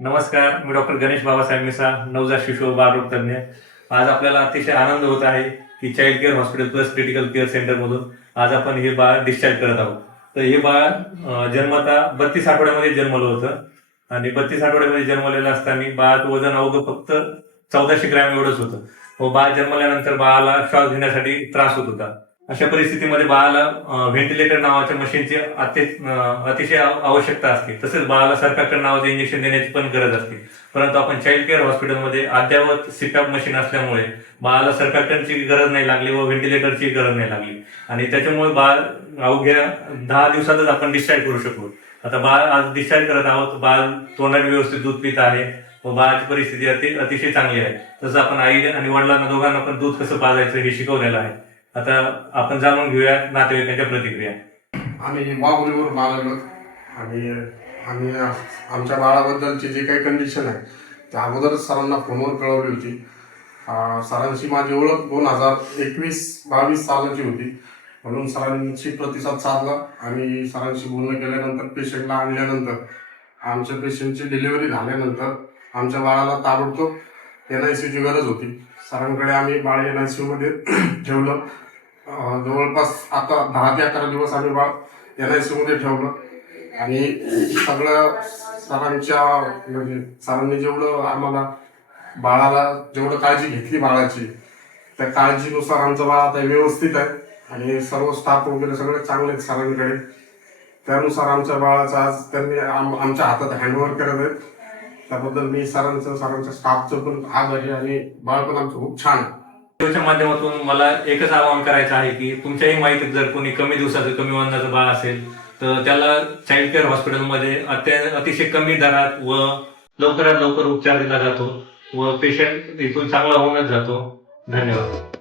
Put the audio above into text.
नमस्कार, मी डॉक्टर गणेश बाबासाहेब मिसा, नवजात शिशु व बालरोग तज्ञ. आज आपल्याला अतिशय आनंद होत आहे की child care hospital plus critical care centre मधून आज आपण हे बाळ डिस्चार्ज करत आहोत. तर हे बाळ जन्मता 32 आठवड्यामध्ये जन्मलं होतं आणि 32 आठवड्यामध्ये जन्मलेलं असताना बाळाचं वजन अवघं फक्त 1400 ग्रॅम एवढंच होतं व बाळ जन्मल्यानंतर बाळाला श्वास घेण्यासाठी त्रास होत होता. अशा परिस्थितीमध्ये बाळाला व्हेंटिलेटर नावाच्या मशीनची अतिशय आवश्यकता असते. तसेच बाळाला सरकारकडे नावाचं इंजेक्शन देण्याची पण गरज असते. परंतु आपण चाइल्ड केअर हॉस्पिटलमध्ये अद्ययावत सीपॅप मशीन असल्यामुळे बाळाला सरकारची गरज नाही लागली व व्हेंटिलेटरची गरज नाही लागली आणि त्याच्यामुळे बाळ अवघ्या 10 दिवसातच आपण डिस्चार्ज करू शकू. आता बाळ आज डिस्चार्ज करत आहोत. बाळ तोंडाने व्यवस्थित दूध पित आहे व बाळाची परिस्थिती अतिशय चांगली आहे. तसं आपण आई आणि वडिलांना दोघांना पण दूध कसं पाजायचं हे शिकवलेलं आहे. आता आपण जाणून घेऊया नातेवाईकांच्या प्रतिक्रिया. आम्ही वाघोलीवरून आलेलो आणि आम्ही आमच्या बाळाबद्दलची जी काही कंडिशन आहे त्या अगोदरच सरांना फोनवर कळवली होती. सरांची माझी ओळख 2021-22 सालाची होती, म्हणून सरांची प्रतिसाद साधला आणि सरांशी बोलणं केल्यानंतर पेशंटला आणल्यानंतर आमच्या पेशंटची डिलिव्हरी झाल्यानंतर आमच्या बाळाला ताबडतोब NICUची गरज होती. सरांकडे आम्ही बाळ NICUमध्ये ठेवलं. जवळपास आता 10 ते 11 दिवस आम्ही बाळ NICUमध्ये ठेवलं आणि सगळं सरांच्या म्हणजे सरांनी जेवढं आम्हाला बाळाला जेवढं काळजी घेतली बाळाची त्या काळजीनुसार आमचं बाळ आता व्यवस्थित आहे आणि सर्व स्टाफ वगैरे सगळे चांगले आहेत सरांकडे. त्यानुसार आमच्या बाळाचा आज त्यांनी आमच्या हातात हँडओव्हर करत आहेत. त्याबद्दल मी सरांच्या स्टाफचं पण आभारी आणि बाळ पण आमचं खूप छान आहे. व्हिडिओच्या माध्यमातून मला एकच आवाहन करायचं आहे की तुमच्याही माहितीत जर कोणी कमी दिवसाचं कमी वजनाचं बाळ असेल तर त्याला चाइल्ड केअर हॉस्पिटलमध्ये अतिशय कमी दरात व लवकरात लवकर उपचार दिला जातो व पेशंट इथून चांगला होऊनच जातो. धन्यवाद.